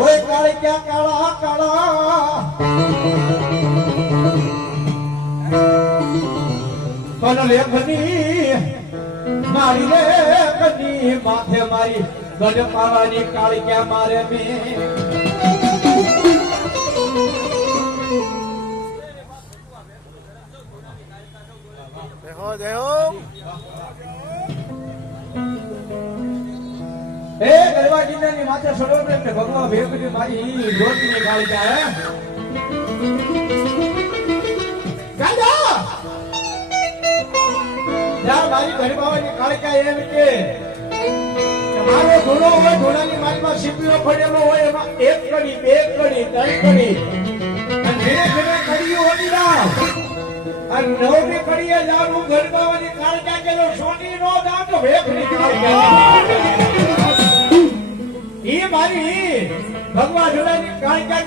હોય કાળી ક્યાં કાળા કાળા પણ લેખની મારી રે કની માથે મારી ગઢ પાવાની કાળી ક્યાં મારે મેં એ ગરવા ગિરનારની માથે સડો ને ભગવા ભેગની મારી રોટની કાળી ક્યાં ગાડા જા મારી ગરબાવાની કાળી ક્યાં એમ કે મારો ઘોડો હોય ઘોડાની મારીમાં સીપીઓ પડેલો હોય એમાં એક કડી બે કડી ત્રણ કડી અને ધીરે ધીરે કડીઓ ઓડી રાખ અને નવમી કડીએ જાવું ગરબાવાની કાળી ક્યાં કેલો સોની નો દાન તો ભેગની કાળી ક્યાં ઈ મારી ભગવાન જોડાની કાળી ક્યાં